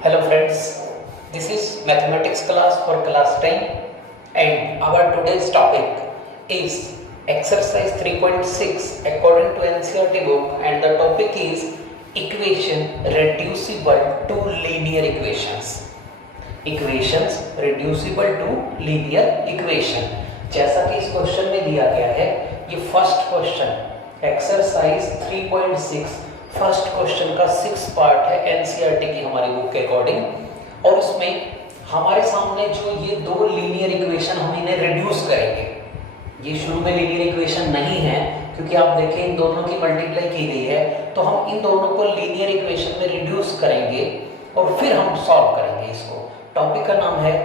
Hello friends, this is mathematics class for class 10 and our today's topic is exercise 3.6 according to NCERT book, and the topic is equation reducible to linear equations. Equations reducible to linear equation. जैसा कि इस question में दिया गया है, ये first question exercise 3.6 first question का 6 part है एनसीईआरटी की हमारी बुक के अकॉर्डिंग, और उसमें हमारे सामने जो ये दो लीनियर इक्वेशन हम इन्हें रिड्यूस करेंगे। ये शुरू में लीनियर इक्वेशन नहीं है क्योंकि आप देखें इन दोनों की मल्टीप्लाई की गई है, तो हम इन दोनों को लीनियर इक्वेशन में रिड्यूस करेंगे और फिर हम सॉल्व करेंगे इसको। टॉपिक का नाम है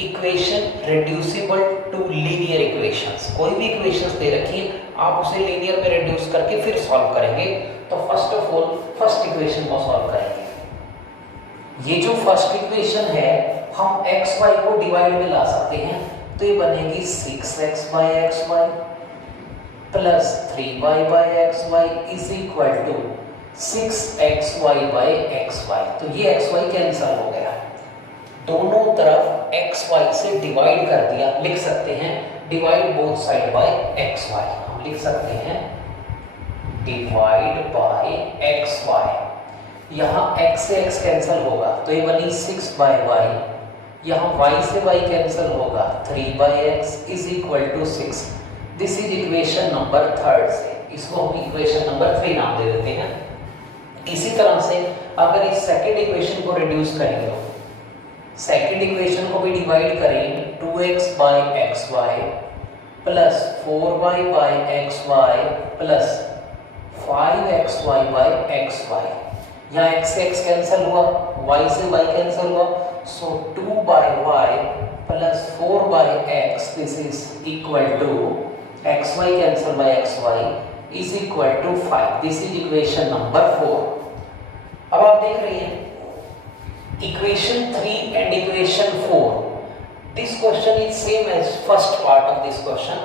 equation reducible to linear equations. कोई भी इक्वेशंस दे रखी है, आप उसे लीनियर में रिड्यूस करके फिर सॉल्व करेंगे। तो first of all first equation को सॉल्व करेंगे। ये जो फर्स्ट इक्वेशन है हम एक्स वाई को डिवाइड में ला सकते हैं, तो ये बनेगी 6x by x y plus 3y by x y is equal to 6xy by x y. तो ये एक्स वाई कैंसिल हो गया, दोनों तरफ एक्स वाई से डिवाइड कर दिया। लिख सकते हैं divide both side by x y. हम लिख सकते हैं डिवाइड बाय एक्स वाई। यहाँ x से x कैंसिल होगा तो ये बनी 6 बाई वाई, यहाँ y से y कैंसिल होगा 3 by x is equal to 6। This is equation number third से, इसको हम इक्वेशन नंबर 3 नाम दे देते हैं। इसी तरह से अगर इस सेकेंड इक्वेशन को रिड्यूस करेंगे तो सेकेंड इक्वेशन को भी डिवाइड करें 2x by x y plus 4y by x y plus 5xy by x y. यहाँ x से x कैंसिल हुआ, y से y कैंसिल हुआ, so 2 by y plus 4 by x this is equal to x y cancel by x y is equal to 5। This is equation number 4। अब आप देख रहे हैं equation 3 and equation 4, this question is same as first part of this question।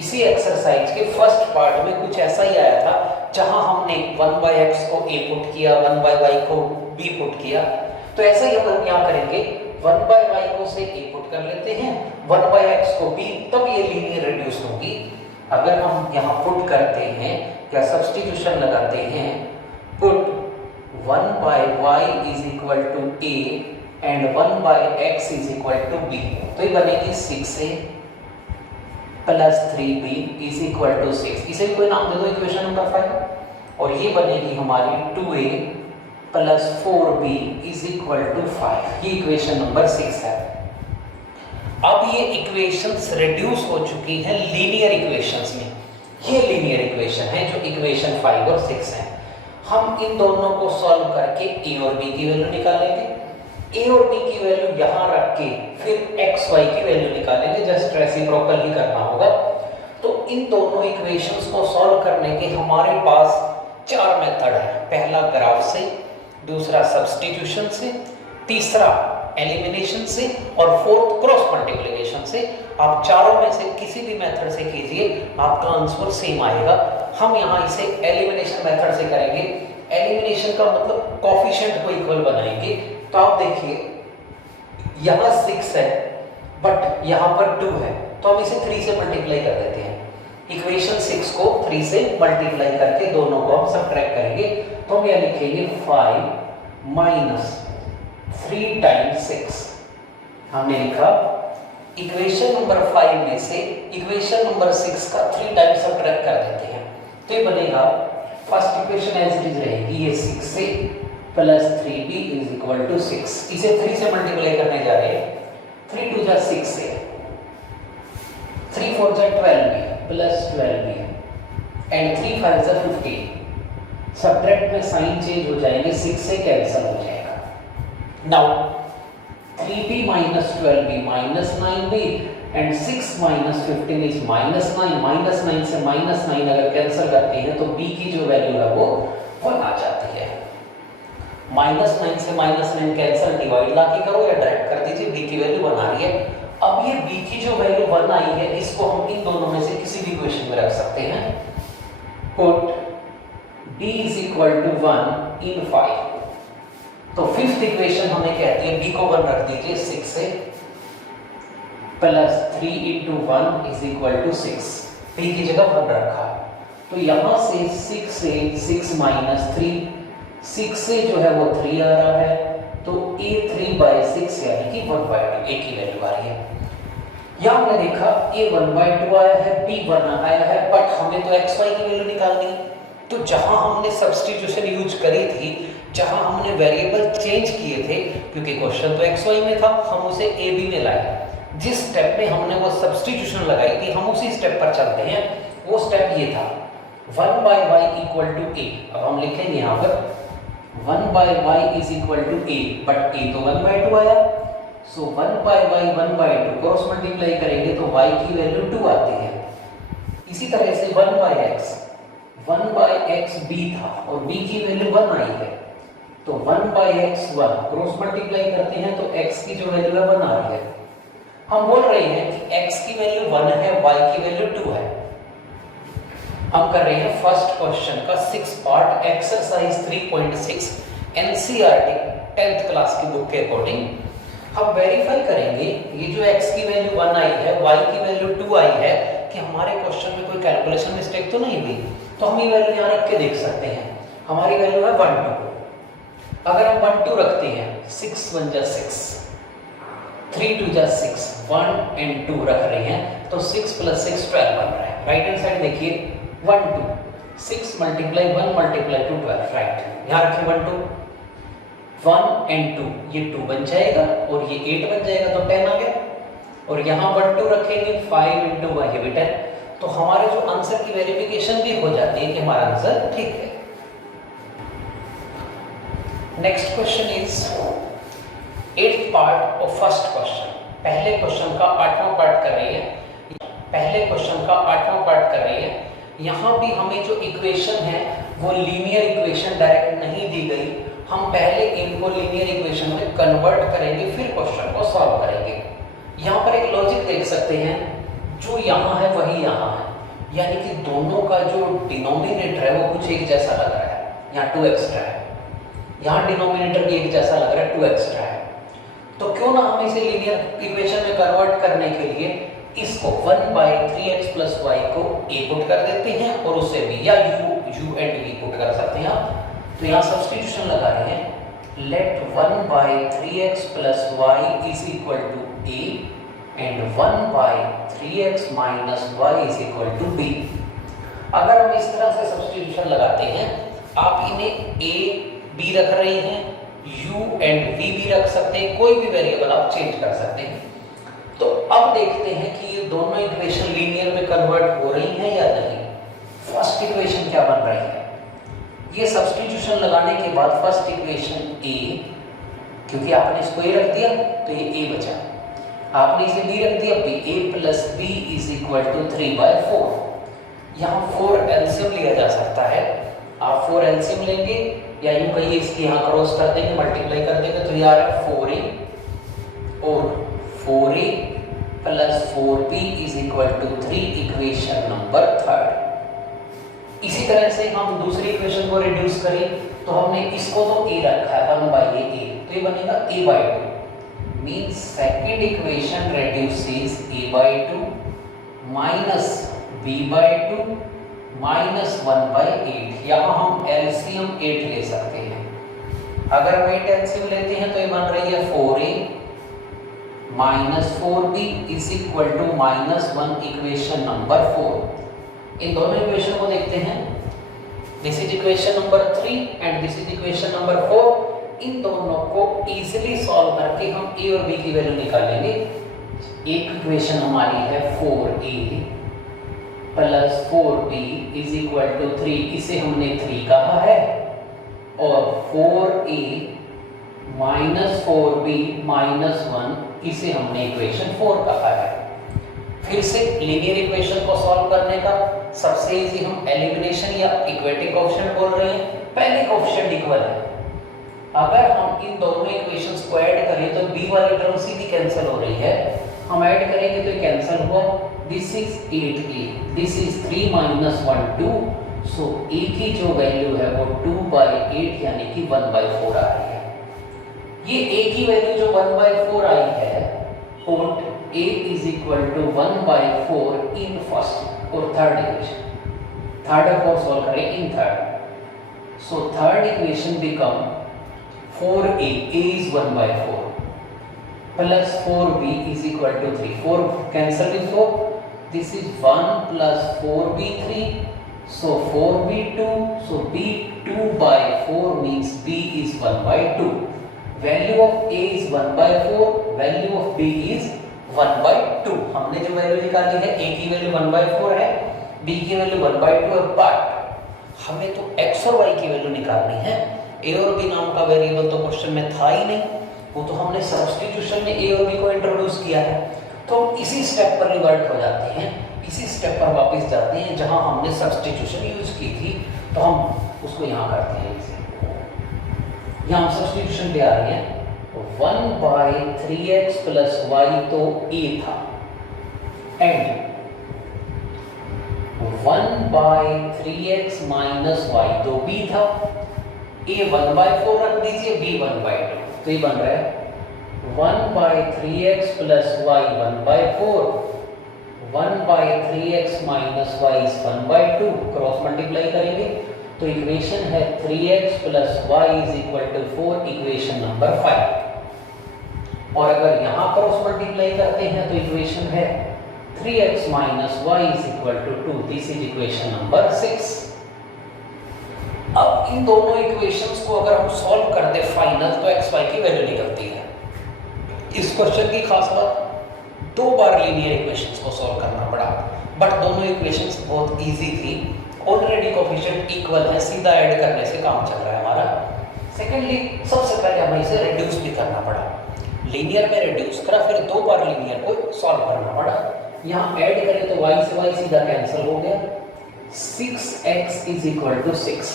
इसी exercise के first part में कुछ ऐसा ही आया था, जहां हमने 1 बाई एक्स को a पुट किया, 1 बाई वाई को b पुट किया। तो ऐसा ही हम यहाँ करेंगे, 1 बाई वाई को से a पुट कर लेते हैं, 1 बाई एक्स को b, तब ये लीनियर रिड्यूस होगी। अगर हम यहाँ पुट करते हैं या सब्स्टिट्यूशन लगाते हैं, put 1 by y is equal to a and 1 by x is equal to b, तो ये बनेगी 6a plus 3b is equal to 6। इसे भी कोई नाम दे दो इक्वेशन नंबर 5, और ये बनेगी हमारी 2a plus 4b is equal to 5। ये इक्वेशन नंबर 6 है। अब ये इक्वेशंस रिड्यूस हो चुकी हैं लीनियर इक्वेशंस में। ये लीनियर इक्वेशन है जो इक्वेशन 5 और 6 है। हम इन दोनों को सॉल्व करके a और b की वैल्यू निकालेंगे। a और b की वैल्यू यहाँ रख के फिर x y की वैल्यू निकालेंगे, जस्ट रेसिप्रोकल ही करना होगा। तो इन दोनों इक्वेशंस को सॉल्व करने के हमारे पास 4 मेथड है। पहला ग्राफ से, दूसरा सब्स्टिट्यूशन से, तीसरा एलिमिनेशन से और फोर्थ क्रॉस मल्टीप्लिकेशन से। आप चारों में से किसी भी मेथड से कीजिए, आपका आंसर सेम आएगा। हम यहाँ इसे एलिमिनेशन मेथड से करेंगे। एलिमिनेशन का मतलब कोफिशिएंट को इक्वल बनाएंगे। तो आप देखिए यहाँ 6 है बट यहाँ पर 2 है, तो हम इसे 3 से मल्टीप्लाई कर देते हैं। इक्वेशन 6 को 3 से मल्टीप्लाई करके दोनों को हम सब्ट्रैक्ट करेंगे, तो हम यहाँ लिखेंगे 5 माइनस 3 टाइम्स 6। हमने लिखा इक्वेशन नंबर 5 में से इक्वेशन नंबर 6 का 3 टाइम्स सब्ट्रैक्ट कर देते हैं, तो ये बनेगा first equation as it is रहेगी, ये 6a plus 3b is equal to 6। इसे 3 से मल्टीप्लाई करने जा रहे हैं, 3 2 जा 6a, 3 4 जा 12b प्लस 12b एंड 3 5 जा 15। सब्ट्रैक्ट में साइन चेंज हो जाएंगे, 6 से कैंसिल हो जाएगा। Now 3b minus 12b minus 9b and 6 minus 15 is minus 9। Minus 9 से माइनस 9 अगर कैंसिल करते हैं तो b की जो वैल्यू है वो 1 आ जाती है। माइनस 9 से माइनस 9 कैंसिल, डिवाइड ला के करो या डायरेक्ट कर दीजिए, b की वैल्यू 1 आ रही है। अब ये b की जो वैल्यू 1 आई है, इसको हम इन दोनों में से किसी भी इक्वेशन में रख सकते हैं। Put b is equal to 1 in 5। तो फिफ्थ इक्वेशन हमें कहती है b को 1 रख दीजिए 6 से plus 3 into 1 is equal to 6, p की जगह 1 रखा। तो यहाँ से 6 से 6 माइनस 3, 6 से जो है वो 3 आ रहा है, तो a 3/6 यानी कि 1/2 a की वैल्यू आ रही है। यहाँ हमने देखा a 1/2 आया है, b 1 आया है, बट हमें तो xy की वैल्यू निकालनी है। तो जहाँ हमने सब्स्टिट्यूशन यूज करी थी, जहाँ हमने वेरिएबल चेंज किए थे, क्योंकि क्वेश्चन तो xy में था, हम उसे a b में लाए। जिस स्टेप में हमने वो सब्स्टिट्यूशन लगाई थी, हम उसी स्टेप पर चलते हैं। वो स्टेप ये था 1/y इक्वल टू a। अब हम लिखेंगे यहाँ पर 1/y is equal to a, but a तो 1/2 आया, सो 1/y 1/2 क्रॉस मल्टीप्लाई करेंगे तो y की वैल्यू 2 आती है। इसी तरह से 1/x b था और b की वैल्यू 1 आई है, तो 1/x 1 क्रॉस मल्टीप्लाई करते हैं तो x की जो वैल्यू है 1 आ रही है। हम बोल रहे हैं कि x की वैल्यू 1 है, y की वैल्यू 2 है। हम कर रहे हैं फर्स्ट क्वेश्चन का 6 part exercise 3.6 NCERT 10th class की बुक के अकॉर्डिंग। हम वेरीफाई करेंगे ये जो x की वैल्यू 1 आई है, y की वैल्यू 2 आई है, कि हमारे क्वेश्चन में कोई कैलकुलेशन मिस्टेक तो नहीं हुई। तो हम ये वैल्यू यहाँ रख के देख सकते हैं। हमारी वैल्यू है 1 2। अगर हम 1 2 रखते हैं 6 1 जा 6, 3 2 जा 6, 1 एंड 2 रख रहे हैं, तो 6 प्लस 6 12 बन रहा है। राइट हैंड साइड देखिए 1 2, 6 मल्टीप्लाई 1 मल्टीप्लाई 2 12, राइट। यहाँ रखें 1 2, 1 एंड 2, ये 2 बन जाएगा और ये 8 बन जाएगा, तो 10 आ गया। और यहाँ 1 2 रखेंगे 5 इंटू 1, ये भी 10। तो हमारे जो आंसर की वेरिफिकेशन भी हो जाती है कि हमारा आंसर ठीक है। Next question is 8th part of first question. पहले क्वेश्चन का 8वां पार्ट कर रही है। यहाँ भी हमें जो इक्वेशन है वो लीनियर इक्वेशन डायरेक्ट नहीं दी गई। हम पहले इनको लीनियर इक्वेशन में कन्वर्ट करेंगे, फिर क्वेश्चन को सॉल्व करेंगे। यहाँ पर एक लॉजिक देख सकते हैं, जो यहाँ है वही यहाँ है, यानी कि दोनों का जो डिनोमिनेटर है वो कुछ एक जैसा लग रहा है। यहाँ 2 एक्स्ट्रा है, यहाँ डिनोमिनेटर भी एक जैसा लग रहा है, 2 एक्स्ट्रा है। तो क्यों ना हम इसे लीनियर इक्वेशन में कन्वर्ट करने के लिए इसको 1/3x + y को a पुट कर देते हैं और उसे b या u एंड v पुट कर सकते हैं। तो यहाँ सब्स्टिट्यूशन लगा रहे हैं, let 1/3x + y is equal to a and 1/3x - y is equal to b। अगर हम इस तरह से सब्स्टिट्यूशन लगाते हैं, आप इन्हें a b रख रहे हैं, u एंड v भी रख सकते हैं, कोई भी वेरिएबल आप चेंज कर सकते हैं। तो अब देखते हैं कि ये दोनों इक्वेशन लीनियर में कन्वर्ट हो रही हैं या नहीं। फर्स्ट इक्वेशन क्या बन रही है, ये सब्स्टिट्यूशन लगाने के बाद फर्स्ट इक्वेशन a, क्योंकि आपने इसको a रख दिया तो ये a बचा, आपने इसे b रख दिया b, a + b is equal to 3/4। यहाँ 4 एलसीएम लिया जा सकता है, आप 4 एलसीएम लेंगे या यूं कहिए इसकी यहाँ क्रॉस कर देंगे, मल्टीप्लाई कर देंगे, तो ये आ रहा है 4a और 4a + 4b is equal to 3, equation number 3। इसी तरह से हम दूसरी इक्वेशन को रिड्यूस करें, तो हमने इसको तो a रखा है 1/a, तो ये बनेगा a/2, means second equation reduces a/2 minus b/2 minus 1/8। यहाँ हम एलसीएम 8 ले सकते हैं। अगर हम 8 एलसीएम लेते हैं तो ये बन रही है 4a - 4b is equal to -1, equation number 4। इन दोनों इक्वेशन को देखते हैं, this is equation number 3 and this is equation number 4। इन दोनों को इजीली सॉल्व करके हम a और b की वैल्यू निकालेंगे। एक इक्वेशन हमारी है 4a + 4b is equal to 3, इसे हमने 3 कहा है, और 4a - 4b - 1 इसे हमने इक्वेशन 4 कहा है। फिर से लीनियर इक्वेशन को सॉल्व करने का सबसे इजी हम एलिमिनेशन या इक्वेटिव कोएफिशिएंट बोल रहे हैं। पहले कोएफिशिएंट इक्वल है, अगर हम इन दोनों इक्वेशंस को ऐड करें तो b वाली टर्म सीधी कैंसिल हो रही है, हम ऐड करेंगे तो ये कैंसिल हुआ। This is 8a, this is 3 - 1 2, so a की जो वैल्यू है वो 2/8 यानी कि 1/4 आ रही है। ये a की वैल्यू जो 1/4 आई है, put a is equal to 1/4 in first और थर्ड इक्वेशन। थर्ड और फोर्थ सॉल्व करें in third. So third equation become 4a is 1/4 plus 4b is equal to 3. 4 cancel with 4. This is 1 plus 4b3. So 4b2. So b2/4 means b is 1/2. Value of a is 1/4. Value of b is 1/2. हमने जो value निकाली है, a की value 1/4 है, b की value 1/2 है, but हमें तो x और y की वैल्यू निकालनी है। a और b नाम का वेरिएबल तो क्वेश्चन में था ही नहीं, वो तो हमने सब्स्टिट्यूशन में a और b को इंट्रोड्यूस किया है। तो हम इसी स्टेप पर रिवर्ट हो जाते हैं, इसी स्टेप पर वापस जाते हैं जहां हमने सब्स्टिट्यूशन यूज की थी, तो हम उसको यहाँ करते हैं। यहाँ हम सब्स्टिट्यूशन पे आ रही है, 1/3x प्लस y तो a था, एंड 1/3x माइनस y तो b था। a 1/4 रख दीजिए, b 1/2, तो ये बन रहा है 1/3x plus y 1/4, 1/3x minus y is 1/2, cross multiply करेंगे तो इक्वेशन है 3x plus y is equal to 4, equation number 5। और अगर यहाँ क्रॉस मल्टीप्लाई करते हैं तो इक्वेशन है 3x minus y is equal to 2, this is equation number 6। अब इन दोनों इक्वेशंस को अगर हम सॉल्व कर दे फाइनल, तो x y की वैल्यू निकलती है। इस क्वेश्चन की खास बात, 2 बार लीनियर इक्वेशंस को सॉल्व करना पड़ा, बट दोनों इक्वेशंस बहुत इजी थी, ऑलरेडी कोफिशिएंट इक्वल है, सीधा ऐड करने से काम चल रहा है हमारा। सेकेंडली, सबसे पहले हमें इसे रिड्यूस भी करना पड़ा, लीनियर में रिड्यूस करा, फिर 2 बार लीनियर को सॉल्व करना पड़ा। यहाँ ऐड करें तो y से y सीधा कैंसिल हो गया, 6x is equal to 6,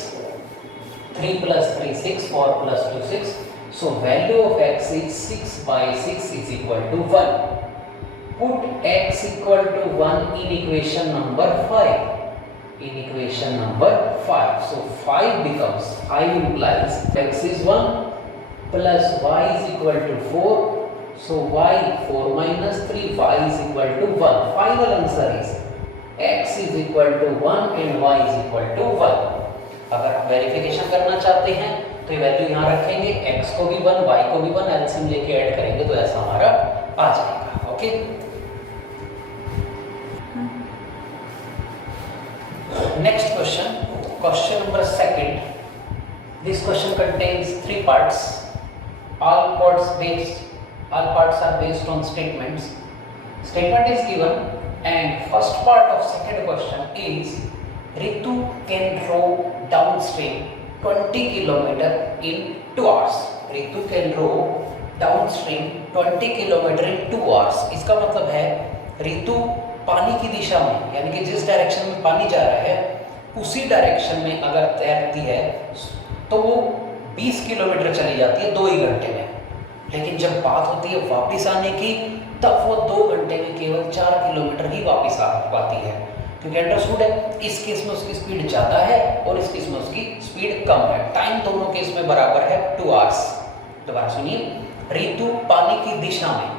3 plus 3 6, 4 plus 2 6, so value of x is 6/6 is equal to 1. Put x equal to 1 in equation number 5. In equation number 5, so 5 becomes, 5 implies x is 1 plus y is equal to 4, so y 4 minus 3, y is equal to 1. Final answer is x is equal to 1 and y is equal to 1. अगर आप verification करना चाहते हैं तो ये value यहाँ रखेंगे, x को भी 1, y को भी 1, एलसीएम लेके ऐड करेंगे तो ऐसा हमारा आ जाएगा। Okay, next question, question number 2। This question contains 3 parts. All parts are based on statements. Statement is given and first part of second question is Ritu can row downstream 20 km in 2 hours. Ritu can row downstream 20 km in 2 hours. इसका मतलब है रितु पानी की दिशा में, यानी कि जिस direction में पानी जा रहा है उसी डायरेक्शन में अगर तैरती है तो वो 20 किलोमीटर चली जाती है 2 ही घंटे में। लेकिन जब बात होती है वापस आने की, तब वो 2 घंटे में केवल 4 किलोमीटर ही वापस आ पाती है, क्योंकि अंडरस्टूड है इस केस में उसकी स्पीड ज़्यादा है और इस केस में उसकी स्पीड कम है। टाइम दोनों केस में बराबर है 2 आवर्स। दोबारा सुनिए, रितु पानी की दिशा में,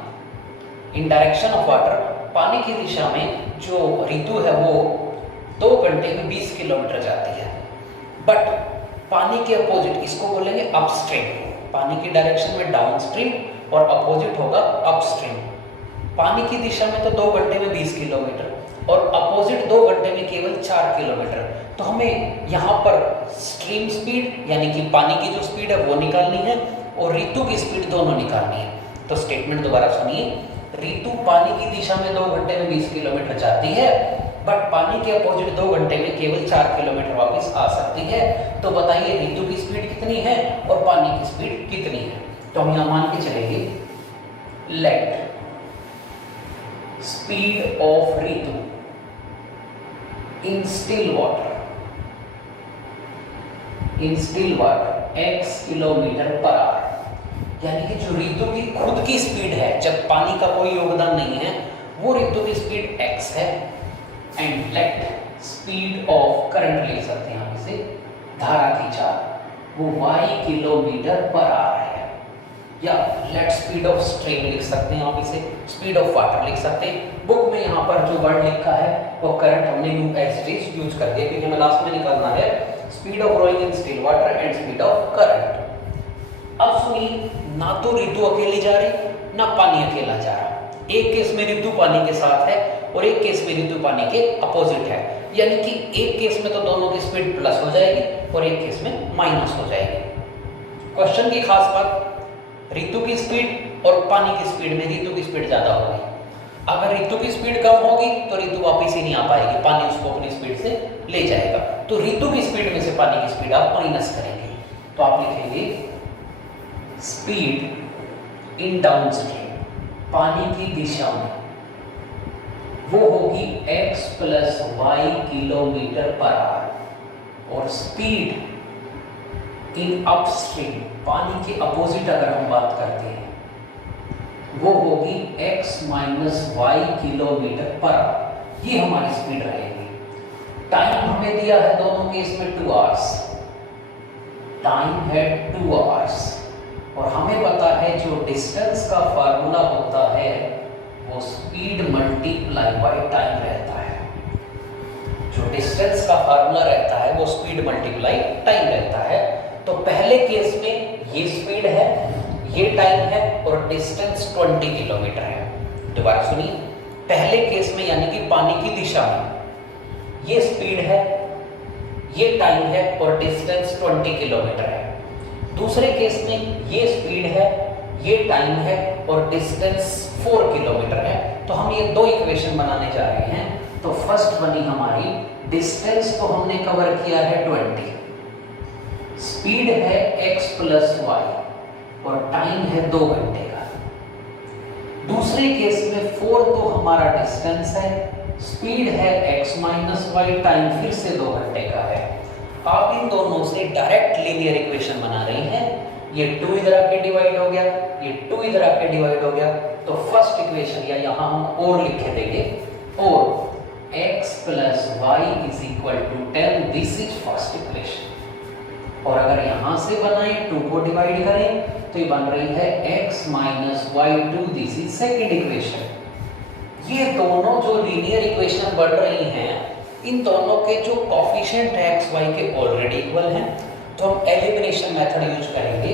इन डायरेक्शन ऑफ वाटर, पानी की दिशा में जो रितु है वो 2 घंटे में 20 किलोमीटर जाती है। बट पानी के अपोजिट, इसको बोलेंगे अपस्ट्रीम, पानी की डायरेक्शन में डाउनस्ट्रीम और अपोजिट होगा अपस्ट्रीम। पानी की दिशा में तो 2 घंटे में 20 किलोमीटर और अपोजिट 2 घंटे में केवल 4 किलोमीटर। तो हमें यहाँ पर स्ट्रीम स्पीड यानी कि पानी की जो स्पीड है वो निकालनी है और ऋतु की स्पीड दोनों निकालनी है। तो स्टेटमेंट दोबारा सुनिए, ऋतु पानी की दिशा में 2 घंटे में 20 किलोमीटर जाती है, बट पानी के अपोजिट 2 घंटे में केवल 4 किलोमीटर वापस आ सकती है। तो बताइए ऋतु की स्पीड कितनी है और पानी की स्पीड कितनी है। तो हम यहाँ मान के चलेंगे, let speed of Ritu in still water x kilometre per our, यानी कि जो ऋतु की खुद की स्पीड है जब पानी का कोई योगदान नहीं है वो ऋतु की स्पीड x है। And let speed of, current ले सकते हैं हम इसे, धारा की चाल, वो y किलोमीटर पर आवर है। या लेट स्पीड ऑफ स्ट्रीम लिख सकते हैं, आप इसे स्पीड ऑफ वाटर लिख सकते हैं। बुक में यहाँ पर जो वर्ड लिखा है वो करंट हमने एज इट इज यूज कर दिया, क्योंकि हमें लास्ट में निकालना है speed of rowing in still water and speed of current. अब सुनिए, ना तो ऋतु अकेली जा रही ना पानी अकेला जा रहा। एक केस में ऋतु पानी के साथ है और एक केस में ऋतु पानी के अपोजिट है, यानी कि एक केस में तो दोनों की स्पीड प्लस हो जाएगी और एक केस में माइनस हो जाएगी। क्वेश्चन की खास बात, ऋतु की स्पीड और पानी की स्पीड में ऋतु की स्पीड ज्यादा होगी। अगर ऋतु की स्पीड कम होगी तो ऋतु वापस ही नहीं आ पाएगी, पानी उसको अपनी स्पीड से ले जाएगा। तो ऋतु की स्पीड में से पानी की स्पीड आप माइनस करेंगे, तो आप लिखेंगे स्पीड इन डाउनस्ट्रीम, पानी की दिशा में, वो होगी x plus y kilometre per hour. और स्पीड इन अपस्ट्रीम, पानी के अपोजिट अगर हम बात करते हैं, वो होगी x minus y kilometre per hour. ये हमारी स्पीड रहेगी। टाइम हमें दिया है दोनों केस में 2 आवर्स, टाइम है 2 आवर्स, और हमें पता है जो डिस्टेंस का फार्मूला होता है वो स्पीड मल्टीप्लाई बाय टाइम रहता है। जो डिस्टेंस का फार्मूला रहता है वो स्पीड मल्टीप्लाई टाइम रहता है। तो पहले केस में ये स्पीड है, ये टाइम है और डिस्टेंस 20 किलोमीटर है। दोबारा सुनिए, पहले केस में यानी कि पानी की दिशा में ये स्पीड है, ये टाइम है और डिस्टेंस 20 किलोमीटर है। दूसरे केस में ये स्पीड है, ये टाइम है और डिस्टेंस 4 किलोमीटर है। तो हम ये दो इक्वेशन बनाने जा रहे हैं। तो फर्स्ट बनी हमारी, डिस्टेंस तो हमने कवर किया है 20, स्पीड है x प्लस वाई और टाइम है 2 घंटे का। दूसरे केस में 4 तो हमारा डिस्टेंस है, स्पीड है x माइनस वाई, टाइम फिर से 2 घंटे का है। आप इन दोनों से डायरेक्ट लीनियर इक्वेशन बना रहे हैं। ये 2 इधर आके डिवाइड हो गया, ये 2 इधर आके डिवाइड हो गया। तो फर्स्ट इक्वेशन या यहाँ हम और लिख के देंगे, और x plus y is equal to 10, this is first equation. और अगर यहां से बनाए 2 को डिवाइड करें तो ये बन रही है x minus y 2, this is second equation. ये दोनों जो लीनियर इक्वेशन बन रही हैं, इन दोनों के जो कोफिशिएंट है x y के ऑलरेडी इक्वल हैं, तो हम एलिमिनेशन मेथड यूज करेंगे।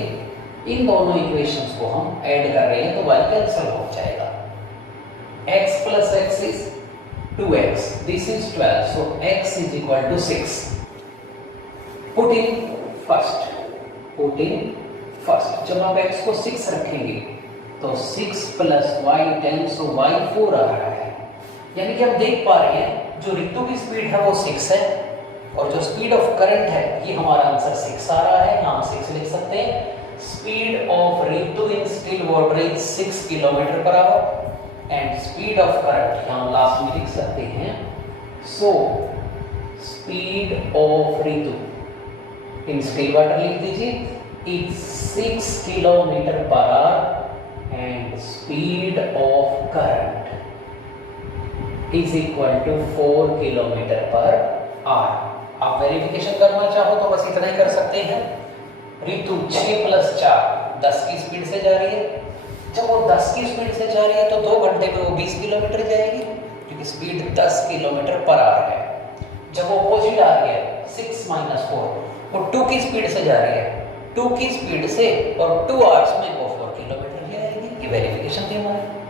इन दोनों इक्वेशंस को हम ऐड कर रहे हैं तो y कैंसिल हो जाएगा। x plus x is 2x, this is 12, so x is equal to 6। Put in first, जब आप x को 6 रखेंगे तो 6 प्लस वाई 10, सो y 4 आ रहा है। यानी कि हम देख पा रहे हैं जो ऋतु की स्पीड है वो 6 है और जो स्पीड ऑफ करंट है ये हमारा आंसर 6 आ रहा है। यहाँ 6 लिख सकते हैं। स्पीड ऑफ ऋतु in still water is 6 kilometre per hour and speed of current यहाँ लास्ट में लिख सकते हैं। सो स्पीड ऑफ ऋतु इन स्टिल वाटर लिख दीजिए, is 6 kilometre per hour and speed of current is equal to 4 kilometre per hour. आप verification करना चाहो तो बस इतना ही कर सकते हैं। ऋतु 6 प्लस 4 10 की स्पीड से जा रही है। जब वो 10 की स्पीड से जा रही है तो 2 घंटे में वो 20 किलोमीटर जाएगी, क्योंकि स्पीड 10 किलोमीटर पर आवर है। जब वो अपोजिट आ रही है 6 माइनस 4, वो 2 की स्पीड से जा रही है, 2 की स्पीड से और 2 आवर्स में वो 4 किलोमीटर जाएगी। ये वेरिफिकेशन थी हमारी।